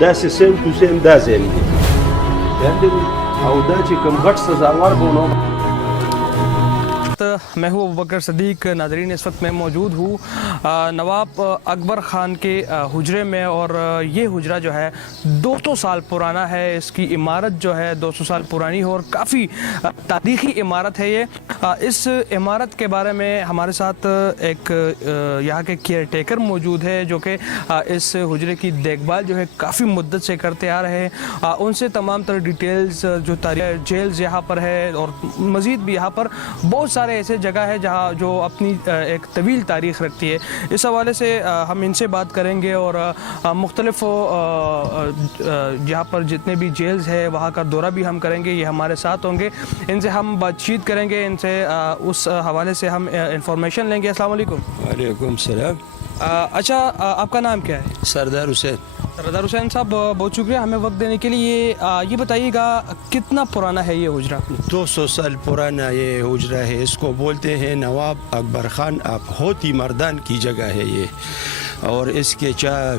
The same تو same the زین دی او دا چې کوم غټ سزاوار بونو. میں ہوں ابوبکر صدیق. ناظرین اس وقت میں موجود ہوں نواب اکبر خان کے حجرے میں، اور یہ حجرہ جو ہے 200 سال پرانا ہے. اس کی عمارت جو ہے 200 سال پرانی ہے اور کافی تاریخی عمارت ہے یہ. اس عمارت کے بارے میں ہمارے ساتھ ایک یہاں کے کیئر ٹیکر موجود ہے جو کہ اس حجرے کی دیکھ بھال جو ہے کافی مدت سے کرتے آ رہے ہیں. ان سے تمام تر ڈیٹیلز جو تاریخ جیلز یہاں پر ہے اور مزید بھی یہاں پر بہت سارے ایسے جگہ ہے جہاں جو اپنی ایک طویل تاریخ رکھتی ہے. اس حوالے سے ہم ان سے بات کریں گے اور مختلف جہاں پر جتنے بھی جیلز ہے وہاں کا دورہ بھی ہم کریں گے. یہ ہمارے ساتھ ہوں گے، ان سے ہم بات چیت کریں گے، ان سے اس حوالے سے ہم انفارمیشن لیں گے. السلام علیکم. وعلیکم السلام. اچھا، آپ کا نام کیا ہے؟ سردار حسین. سردار حسین صاحب، بہت شکریہ ہمیں وقت دینے کے لیے. یہ بتائیے گا کتنا پرانا ہے یہ حجرہ؟ 200 سال پرانا یہ حجرہ ہے، اس کو بولتے ہیں نواب اکبر خان بہت ہی مردان کی جگہ ہے یہ. اور اس کے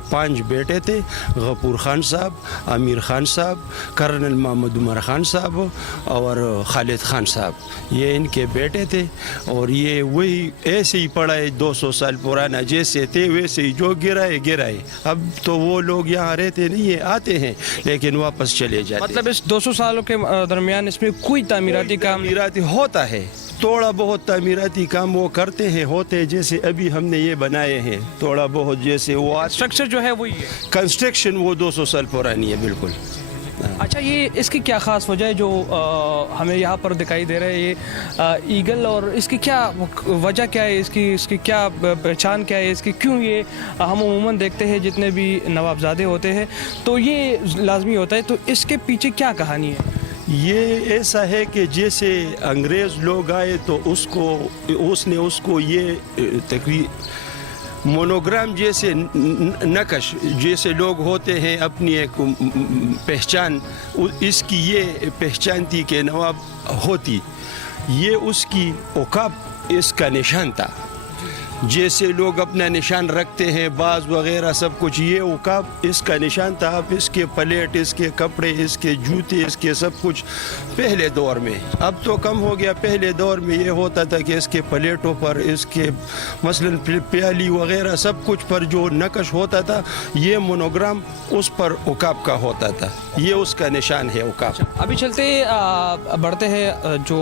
5 بیٹے تھے، غفور خان صاحب، امیر خان صاحب، کرنل محمد عمر خان صاحب اور خالد خان صاحب. یہ ان کے بیٹے تھے اور یہ وہی ایسے ہی پڑا ہے 200 سال پرانا، جیسے تھے ویسے ہی، جو گرائے. اب تو وہ لوگ یہاں رہتے نہیں ہیں، آتے ہیں لیکن واپس چلے جاتے. مطلب اس 200 سالوں کے درمیان اس میں کوئی تعمیراتی کام ہوتا ہے؟ تھوڑا بہت تعمیراتی کام وہ کرتے ہیں، ہوتے جیسے ابھی ہم نے یہ بنائے ہیں تھوڑا بہت، جیسے وہ اسٹرکچر جو ہے وہی ہے، کنسٹرکشن وہ 200 سال پرانی ہے بالکل. اچھا، یہ اس کی کیا خاص وجہ ہے جو ہمیں یہاں پر دکھائی دے رہا ہے یہ ایگل، اور اس کی کیا وجہ کیا ہے، اس کی کیا پہچان کیا ہے، اس کی کیوں یہ ہم عموماً دیکھتے ہیں جتنے بھی نوابزادے ہوتے ہیں تو یہ لازمی ہوتا ہے، تو اس کے پیچھے کیا کہانی ہے؟ یہ ایسا ہے کہ جیسے انگریز لوگ آئے تو اس نے یہ مونوگرام جیسے نقش جیسے لوگ ہوتے ہیں اپنی ایک پہچان، اس کی یہ پہچان تھی کہ نواب ہوتی، یہ اس کی عقاب اس کا نشان تھا. جیسے لوگ اپنا نشان رکھتے ہیں باز وغیرہ سب کچھ، یہ عقاب اس کا نشان تھا. اب اس کے پلیٹ، اس کے کپڑے، اس کے جوتے، اس کے سب کچھ پہلے دور میں، اب تو کم ہو گیا، پہلے دور میں یہ ہوتا تھا کہ اس کے پلیٹوں پر، اس کے مثلاً پیالی وغیرہ سب کچھ پر جو نقش ہوتا تھا یہ مونوگرام اس پر عقاب کا ہوتا تھا، یہ اس کا نشان ہے عقاب. ابھی چلتے بڑھتے ہیں، جو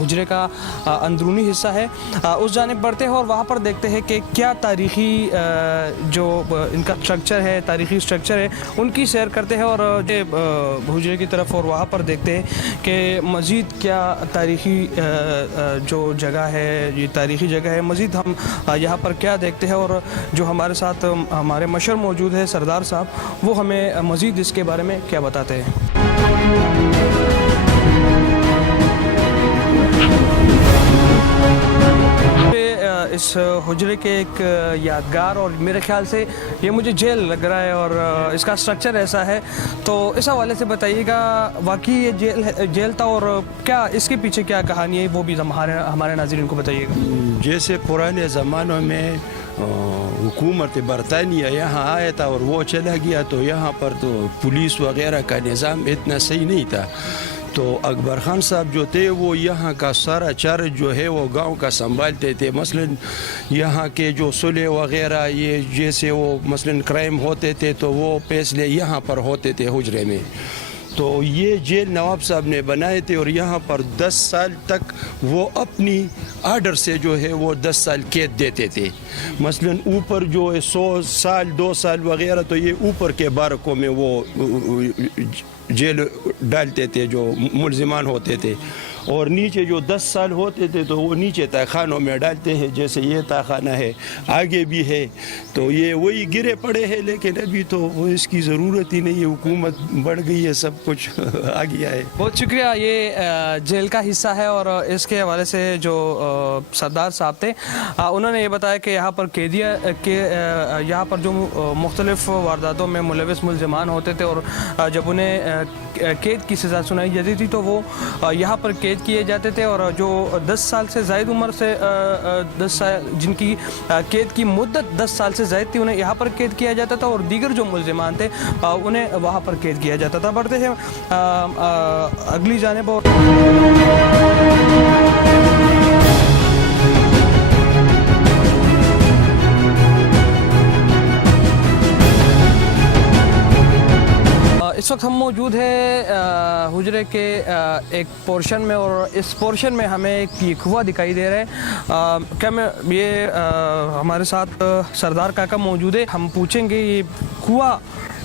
حجرے کا اندرونی حصہ ہے اس جانب بڑھتے ہیں اور وہاں پر دیکھتے ہیں کہ کیا تاریخی جو ان کا اسٹرکچر ہے، تاریخی اسٹرکچر ہے، ان کی سیر کرتے ہیں اور حجرے کی طرف، اور وہاں پر دیکھتے ہیں کہ مزید کیا تاریخی جو جگہ ہے، یہ تاریخی جگہ ہے. مزید ہم یہاں پر کیا دیکھتے ہیں اور جو ہمارے ساتھ ہمارے مشر موجود ہے سردار صاحب، وہ ہمیں مزید اس کے بارے میں کیا بتاتے ہیں. اس حجرے کے ایک یادگار، اور میرے خیال سے یہ مجھے جیل لگ رہا ہے اور اس کا سٹرکچر ایسا ہے، تو اس حوالے سے بتائیے گا واقعی یہ جیل تھا اور کیا اس کے پیچھے کیا کہانی ہے، وہ بھی ہمارے ناظرین کو بتائیے گا. جیسے پرانے زمانوں میں حکومت برطانیہ یہاں آیا تھا اور وہ چلا گیا، تو یہاں پر تو پولیس وغیرہ کا نظام اتنا صحیح نہیں تھا. تو اکبر خان صاحب جو تھے وہ یہاں کا سارا چارج جو ہے وہ گاؤں کا سنبھالتے تھے. مثلاً یہاں کے جو صلح وغیرہ، یہ جیسے وہ مثلاً کرائم ہوتے تھے تو وہ فیصلے یہاں پر ہوتے تھے حجرے میں. تو یہ جیل نواب صاحب نے بنائے تھے اور یہاں پر 10 سال تک وہ اپنی آرڈر سے جو ہے وہ 10 سال قید دیتے تھے. مثلاً اوپر جو ہے 100 سال 2 سال وغیرہ، تو یہ اوپر کے بارکوں میں وہ جیل ڈالتے تھے جو ملزمان ہوتے تھے، اور نیچے جو 10 سال ہوتے تھے تو وہ نیچے تہخانوں میں ڈالتے ہیں. جیسے یہ تہخانہ ہے، آگے بھی ہے، تو یہ وہی گرے پڑے ہیں، لیکن ابھی تو اس کی ضرورت ہی نہیں ہے، حکومت بڑھ گئی ہے، سب کچھ آ گیا ہے. بہت شکریہ. یہ جیل کا حصہ ہے اور اس کے حوالے سے جو سردار صاحب تھے انہوں نے یہ بتایا کہ یہاں پر یہاں پر جو مختلف وارداتوں میں ملوث ملزمان ہوتے تھے اور جب انہیں قید کی سزا سنائی جاتی تھی تو وہ یہاں پر قید قید کیے جاتے تھے اور جو 10 سال سے زائد عمر سے 10 سال جن کی قید کی مدت 10 سال سے زائد تھی انہیں یہاں پر قید کیا جاتا تھا اور دیگر جو ملزمان تھے انہیں وہاں پر قید کیا جاتا تھا. بڑھتے ہیں اگلی جانب. اور اس وقت ہم موجود ہے حجرے کے ایک پورشن میں اور اس پورشن میں ہمیں ایک کنواں دکھائی دے رہا ہے. کیا میں یہ ہمارے ساتھ سردار کاکا موجود ہے, ہم پوچھیں گے یہ کنواں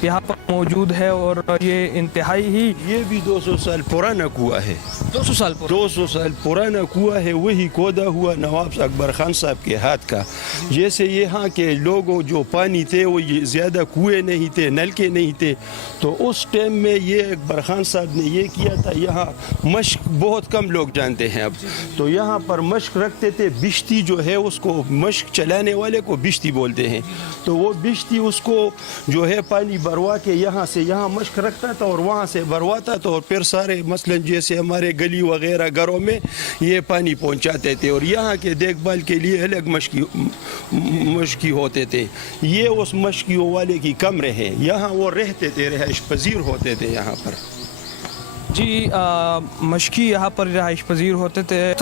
یہاں پر موجود ہے اور یہ انتہائی ہی یہ بھی 200 سال پرانا کنواں ہے. 200 سال 200 سال پرانا کنواں ہے, وہی کھودا ہوا نواب اکبر خان صاحب کے ہاتھ کا. جیسے یہاں کے لوگوں جو پانی تھے وہ زیادہ کنویں نہیں تھے, نلکے نہیں تھے, تو اس ٹائم میں یہ اکبر خان صاحب نے یہ کیا تھا. یہاں مشق بہت کم لوگ جانتے ہیں اب, تو یہاں پر مشق رکھتے تھے. بشتی جو ہے اس کو مشق چلانے والے کو بشتی بولتے ہیں, تو وہ بشتی اس کو جو ہے پانی بھروا کے یہاں سے یہاں مشق رکھتا تھا اور وہاں سے بھرواتا تھا, اور پھر سارے مثلا جیسے ہمارے گلی وغیرہ گھروں میں یہ پانی پہنچاتے تھے, اور یہاں کے دیکھ بھال کے لیے الگ مشقی ہوتے تھے. یہ اس مشقیوں والے کی کمرے ہیں, یہاں وہ رہتے تھے, رہائش پذیر ہوتے تھے یہاں پر. جی مشقی یہاں پر رہائش پذیر ہوتے تھے.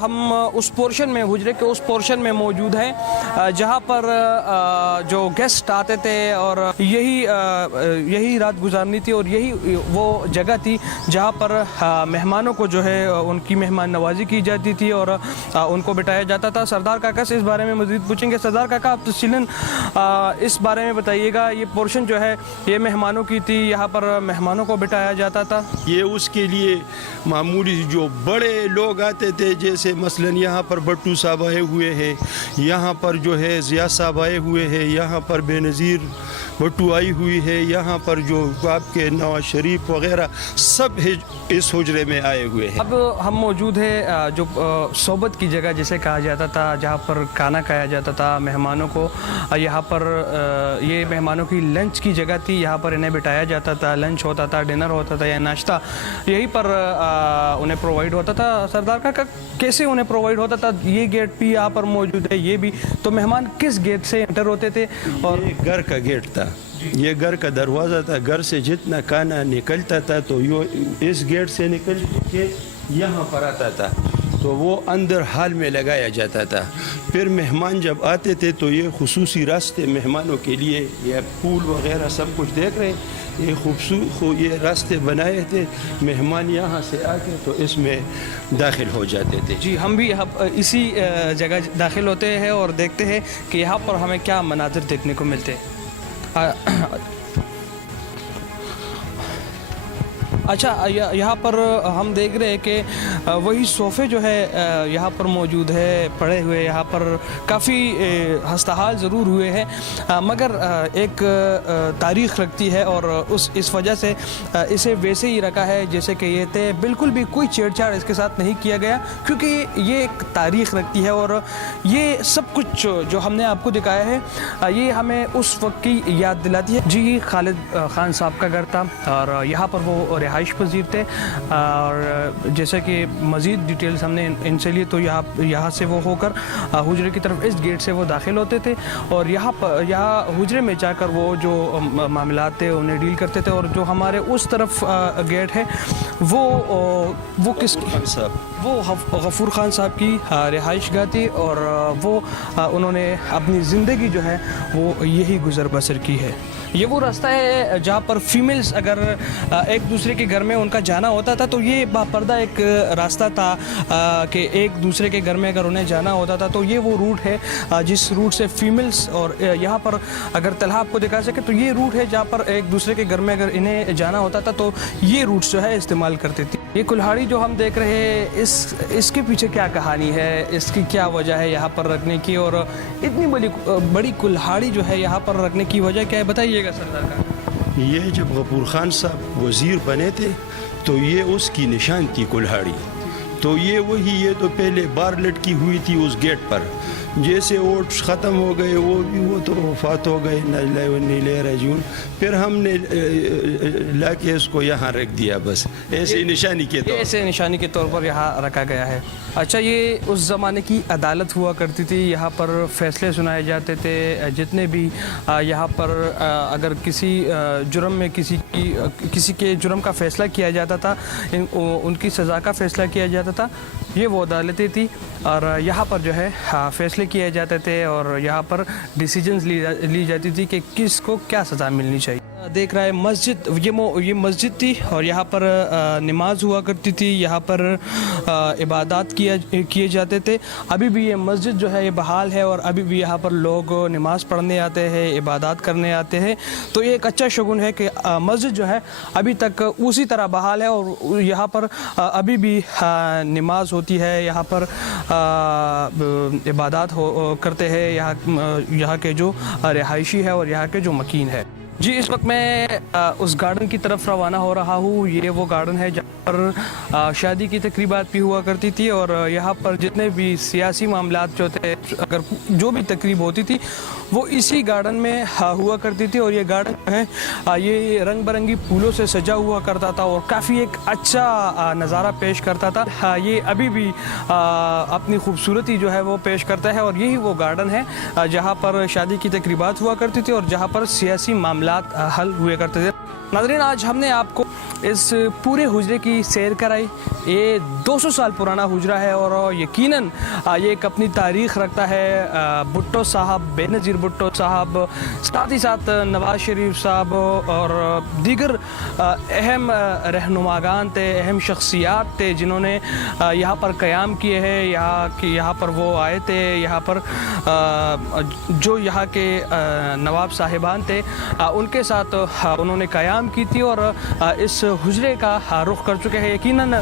ہم اس پورشن میں حجرے کے اس پورشن میں موجود ہیں جہاں پر جو گیسٹ آتے تھے اور یہی رات گزارنی تھی, اور یہی وہ جگہ تھی جہاں پر مہمانوں کو جو ہے ان کی مہمان نوازی کی جاتی تھی اور ان کو بٹھایا جاتا تھا. سردار کاکا سے اس بارے میں مزید پوچھیں گے. سردار کاکا آپ تفصیلاً اس بارے میں بتائیے گا, یہ پورشن جو ہے یہ مہمانوں کی تھی, یہاں پر مہمانوں کو بٹھایا جاتا تھا. یہ اس کے لیے معمولی جو بڑے لوگ آتے تھے, جیسے مثلا یہاں پر بٹو صاحب آئے ہوئے ہیں, یہاں پر جو ہے ضیاء صاحب آئے ہوئے ہیں, یہاں پر بے نظیر بٹو آئی ہوئی ہے, یہاں پر جو آپ کے نواز شریف وغیرہ سب اس حجرے میں آئے ہوئے ہیں. اب ہم موجود ہے جو صحبت کی جگہ جسے کہا جاتا تھا, جہاں پر کھانا کھایا جاتا تھا مہمانوں کو. یہاں پر یہ مہمانوں کی لنچ کی جگہ تھی, یہاں پر انہیں بٹھایا جاتا تھا, لنچ ہوتا تھا, ڈنر ہوتا تھا یا ناشتہ یہی پر انہیں پرووائڈ ہوتا تھا. سردار کا کیسے انہیں پرووائڈ ہوتا تھا؟ یہ گیٹ بھی یہاں پر موجود ہے, یہ بھی, تو مہمان کس گیٹ سے انٹر ہوتے تھے؟ اور یہ گھر کا گیٹ تھا, یہ گھر کا دروازہ تھا. گھر سے جتنا کھانا نکلتا تھا تو اس گیٹ سے نکل کے یہاں پر آتا تھا, تو وہ اندر حال میں لگایا جاتا تھا. پھر مہمان جب آتے تھے تو یہ خصوصی راستے مہمانوں کے لیے, یہ پول وغیرہ سب کچھ دیکھ رہے ہیں, یہ یہ راستے بنائے تھے. مہمان یہاں سے آ کے تو اس میں داخل ہو جاتے تھے. جی ہم بھی اسی جگہ داخل ہوتے ہیں اور دیکھتے ہیں کہ یہاں پر ہمیں کیا مناظر دیکھنے کو ملتے ہیں. اچھا, یہاں پر ہم دیکھ رہے ہیں کہ وہی صوفے جو ہے یہاں پر موجود ہے پڑے ہوئے, یہاں پر کافی ہستحال ضرور ہوئے ہیں مگر ایک تاریخ رکھتی ہے اور اس وجہ سے اسے ویسے ہی رکھا ہے جیسے کہ یہ تھے. بالکل بھی کوئی چھیڑ چھاڑ اس کے ساتھ نہیں کیا گیا کیونکہ یہ ایک تاریخ رکھتی ہے اور یہ سب کچھ جو ہم نے آپ کو دکھایا ہے یہ ہمیں اس وقت کی یاد دلاتی ہے. جی خالد خان صاحب کا گھر تھا اور یہاں پر وہ رہائش پذیر تھے, اور جیسا کہ مزید ڈیٹیلز ہم نے ان سے لی تو یہاں سے وہ ہو کر حجرے کی طرف اس گیٹ سے وہ داخل ہوتے تھے اور یہاں حجرے میں جا کر وہ جو معاملات تھے انہیں ڈیل کرتے تھے. اور جو ہمارے اس طرف گیٹ ہے وہ کس وہ غفور خان صاحب کی رہائش گاہ تھی اور وہ انہوں نے اپنی زندگی جو ہے وہ یہی گزر بسر کی ہے. یہ وہ راستہ ہے جہاں پر فیمیلز اگر ایک دوسرے کے گھر میں ان کا جانا ہوتا تھا تو یہ باپردہ ایک راستہ تھا کہ ایک دوسرے کے گھر میں اگر انہیں جانا ہوتا تھا تو یہ وہ روٹ ہے جس روٹ سے فیمیلز, اور یہاں پر اگر طلحہ آپ کو دکھا سکے تو یہ روٹ ہے جہاں پر ایک دوسرے کے گھر میں اگر انہیں جانا ہوتا تھا تو یہ روٹس جو ہے استعمال کرتی تھی. یہ کلہاڑی جو ہم دیکھ رہے ہیں اس کے پیچھے کیا کہانی ہے, اس کی کیا وجہ ہے یہاں پر رکھنے کی, اور اتنی بڑی کلہاڑی جو ہے یہاں پر رکھنے کی وجہ کیا ہے بتائیے گا سردار کا. یہ جب غفور خان صاحب وزیر بنے تھے تو یہ اس کی نشان تھی کلہاڑی, تو یہ تو پہلے بار لٹکی ہوئی تھی اس گیٹ پر. جیسے ووٹ ختم ہو گئے وہ تو وفات ہو گئے، انا للہ و انا الیہ راجعون، پھر ہم نے لا کے اس کو یہاں رکھ دیا، بس ایسے نشانی کے طور ایسے نشانی کے طور پر یہاں رکھا گیا ہے۔ اچھا، یہ اس زمانے کی عدالت ہوا کرتی تھی، یہاں پر فیصلے سنائے جاتے تھے، جتنے بھی یہاں پر اگر کسی جرم میں کسی کے جرم کا فیصلہ کیا جاتا تھا، ان کی سزا کا فیصلہ کیا جاتا تھا، یہ وہ عدالتیں تھی، اور یہاں پر جو ہے فیصلے کیے جاتے تھے اور یہاں پر ڈیسیجنز لی جاتی تھی کہ کس کو کیا سزا ملنی چاہیے۔ دیکھ رہا ہے مسجد، یہ مسجد تھی اور یہاں پر نماز ہوا کرتی تھی، یہاں پر عبادات کیے جاتے تھے۔ ابھی بھی یہ مسجد جو ہے یہ بحال ہے اور ابھی بھی یہاں پر لوگ نماز پڑھنے آتے ہیں، عبادات کرنے آتے ہیں، تو یہ ایک اچھا شگون ہے کہ مسجد جو ہے ابھی تک اسی طرح بحال ہے اور یہاں پر ابھی بھی نماز ہوتی ہے، یہاں پر عبادات کرتے ہیں یہاں کے جو رہائشی ہے اور یہاں کے جو مکین ہے۔ جی، اس وقت میں اس گارڈن کی طرف روانہ ہو رہا ہوں۔ یہ وہ گارڈن ہے جہاں پر شادی کی تقریبات بھی ہوا کرتی تھی اور یہاں پر جتنے بھی سیاسی معاملات جو تھے، اگر جو بھی تقریب ہوتی تھی وہ اسی گارڈن میں ہوا کرتی تھی، اور یہ گارڈن جو ہے یہ رنگ برنگی پھولوں سے سجا ہوا کرتا تھا اور کافی ایک اچھا نظارہ پیش کرتا تھا۔ یہ ابھی بھی اپنی خوبصورتی جو ہے وہ پیش کرتا ہے، اور یہی وہ گارڈن ہے جہاں پر شادی کی تقریبات ہوا کرتی تھی اور جہاں پر سیاسی معاملات حل ہوئے کرتے تھے۔ ناظرین، آج ہم نے آپ کو اس پورے حجرے کی سیر کرائی۔ یہ 200 سال پرانا حجرہ ہے اور یقیناً یہ ایک اپنی تاریخ رکھتا ہے۔ بھٹو صاحب، بے نظیر بھٹو صاحب، ساتھ ہی ساتھ نواز شریف صاحب اور دیگر اہم رہنماگان تھے، اہم شخصیات تھے جنہوں نے یہاں پر قیام کیے ہیں۔ یہاں پر وہ آئے تھے، یہاں پر جو یہاں کے نواب صاحبان تھے ان کے ساتھ انہوں نے قیام کی تھی اور اس حجرے کا رخ کر چکے ہیں۔ یقیناً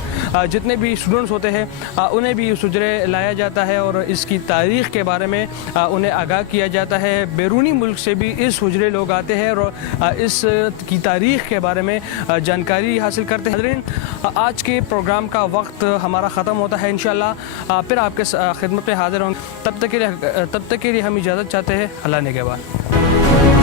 جتنے بھی اسٹوڈنٹس ہوتے ہیں انہیں بھی اس حجرے لایا جاتا ہے اور اس کی تاریخ کے بارے میں انہیں آگاہ کیا جاتا ہے۔ بیرونی ملک سے بھی اس حجرے لوگ آتے ہیں اور اس کی تاریخ کے بارے میں جانکاری حاصل کرتے ہیں۔ حضرین، آج کے پروگرام کا وقت ہمارا ختم ہوتا ہے، انشاءاللہ پھر آپ کے خدمت میں حاضر ہوں گے۔ تب تک کے لیے ہم اجازت چاہتے ہیں۔ اللہ نگہبان۔